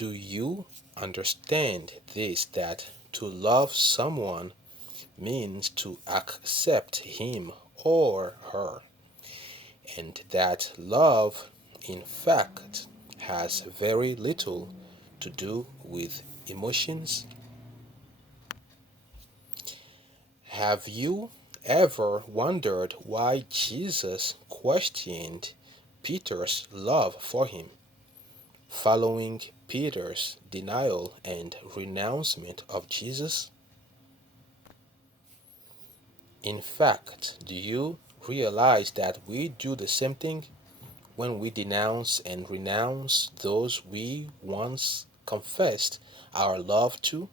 Do you understand this, that to love someone means to accept him or her, and that love, in fact, has very little to do with emotions? Have you ever wondered why Jesus questioned Peter's love for him, following Peter's denial and renouncement of Jesus? In fact, do you realize that we do the same thing when we denounce and renounce those we once confessed our love to?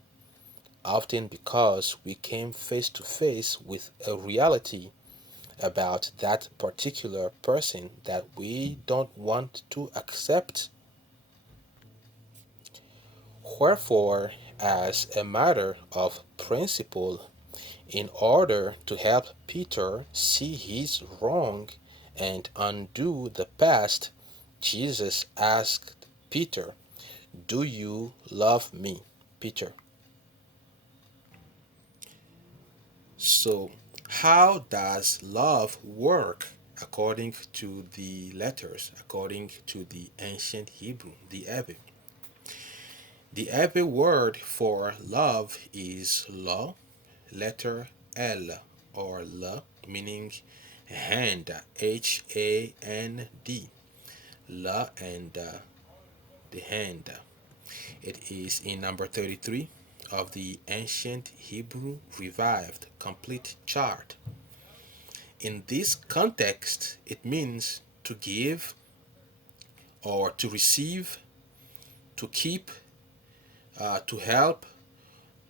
Often because we came face to face with a reality about that particular person that we don't want to accept. Wherefore, as a matter of principle, in order to help Peter see his wrong and undo the past, Jesus asked Peter, "Do you love me, Peter?" So, how does love work according to the letters, according to the ancient Hebrew, the Hebrew? The Hebrew word for love is la, letter L or la, meaning hand, Hand, la and the hand. It is in number 33 of the ancient Hebrew revived complete chart. In this context, it means to give or to receive, to keep, to help,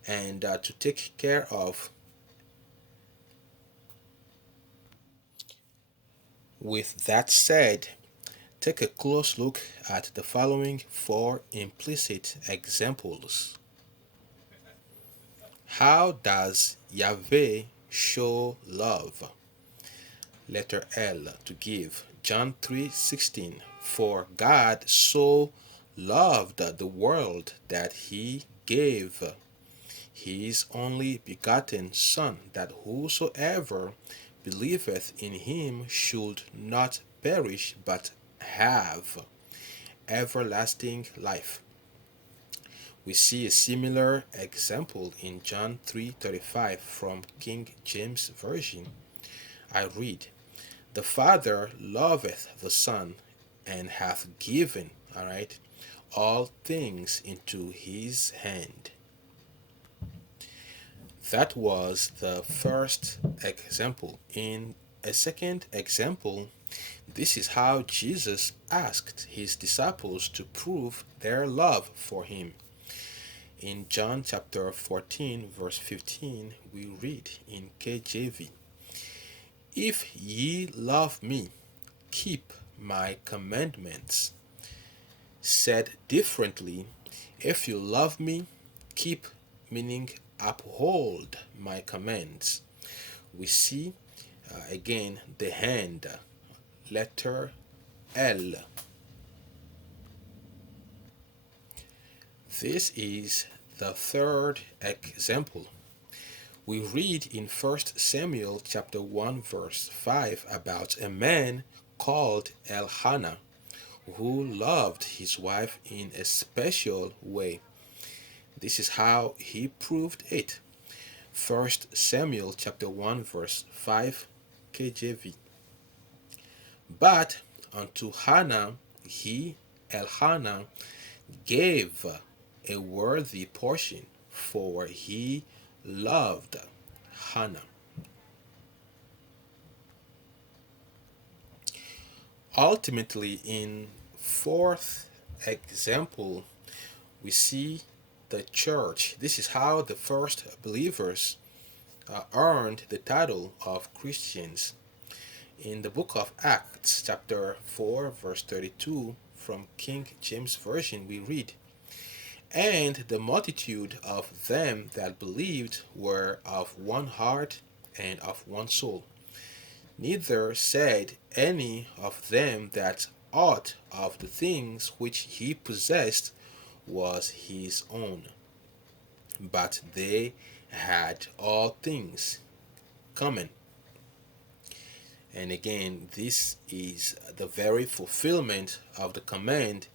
and to take care of. With that said, take a close look at the following four implicit examples. How does Yahweh show love? Letter L, to give. John 3:16. For God so loved the world that he gave his only begotten Son, that whosoever believeth in him should not perish but have everlasting life. We see a similar example in John 3:35 from King James Version. I read, "The Father loveth the Son, and hath given," all right, "all things into his hand." That was the first example. In a second example, this is how Jesus asked his disciples to prove their love for him. In John chapter 14, verse 15, we read in KJV, "If ye love me, keep my commandments." Said differently, if you love me, keep, meaning uphold my commands. We see again the hand, letter L. This is the third example. We read in 1 Samuel chapter 1 verse 5 about a man called Elkanah who loved his wife in a special way. This is how he proved it. 1 Samuel chapter 1 verse 5 KJV. But unto Hannah he, Elkanah, gave a worthy portion, for he loved Hannah. Ultimately, in fourth example, we see the church. This is how the first believers earned the title of Christians. In the book of Acts, chapter 4, verse 32, from King James Version, we read, "And the multitude of them that believed were of one heart and of one soul. Neither said any of them that aught of the things which he possessed was his own, but they had all things common. And again, this is the very fulfillment of the command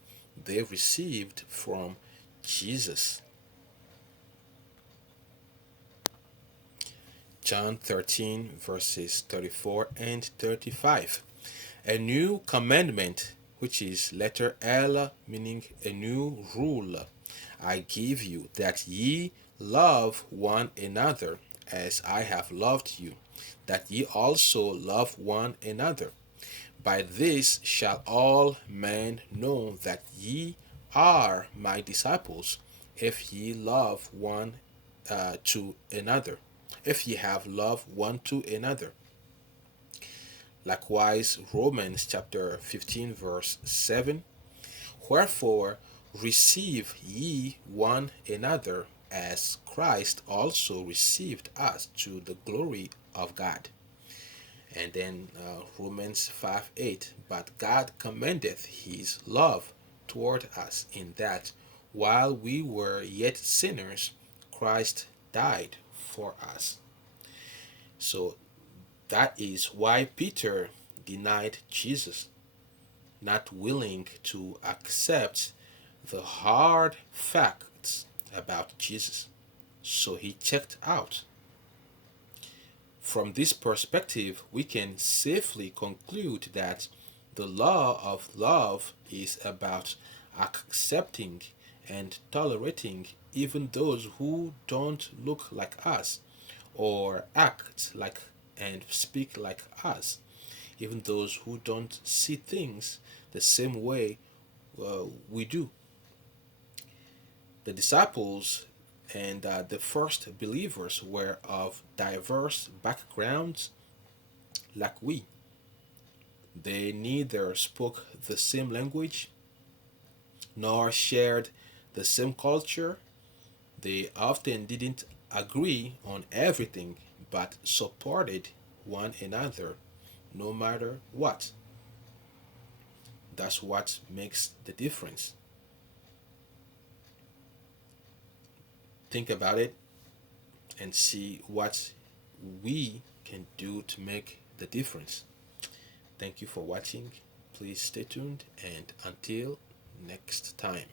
they received from Jesus. John 13, verses 34 and 35. A new commandment, which is letter L, meaning a new rule, I give you, that ye love one another as I have loved you, that ye also love one another. By this shall all men know that ye are my disciples, if ye love one to another, if ye have love one to another. Likewise, Romans chapter 15, verse 7. Wherefore receive ye one another, as Christ also received us to the glory of God. And then Romans 5, 8. But God commendeth his love toward us, in that while we were yet sinners, Christ died for us. So that is why Peter denied Jesus, not willing to accept the hard facts about Jesus. So he checked out. From this perspective, we can safely conclude that the law of love is about accepting and tolerating even those who don't look like us, or act like and speak like us, even those who don't see things the same way we do. The disciples and the first believers were of diverse backgrounds like we. They neither spoke the same language nor shared the same culture. They often didn't agree on everything, but supported one another no matter what. That's what makes the difference. Think about it and see what we can do to make the difference. Thank you for watching. Please stay tuned, and until next time.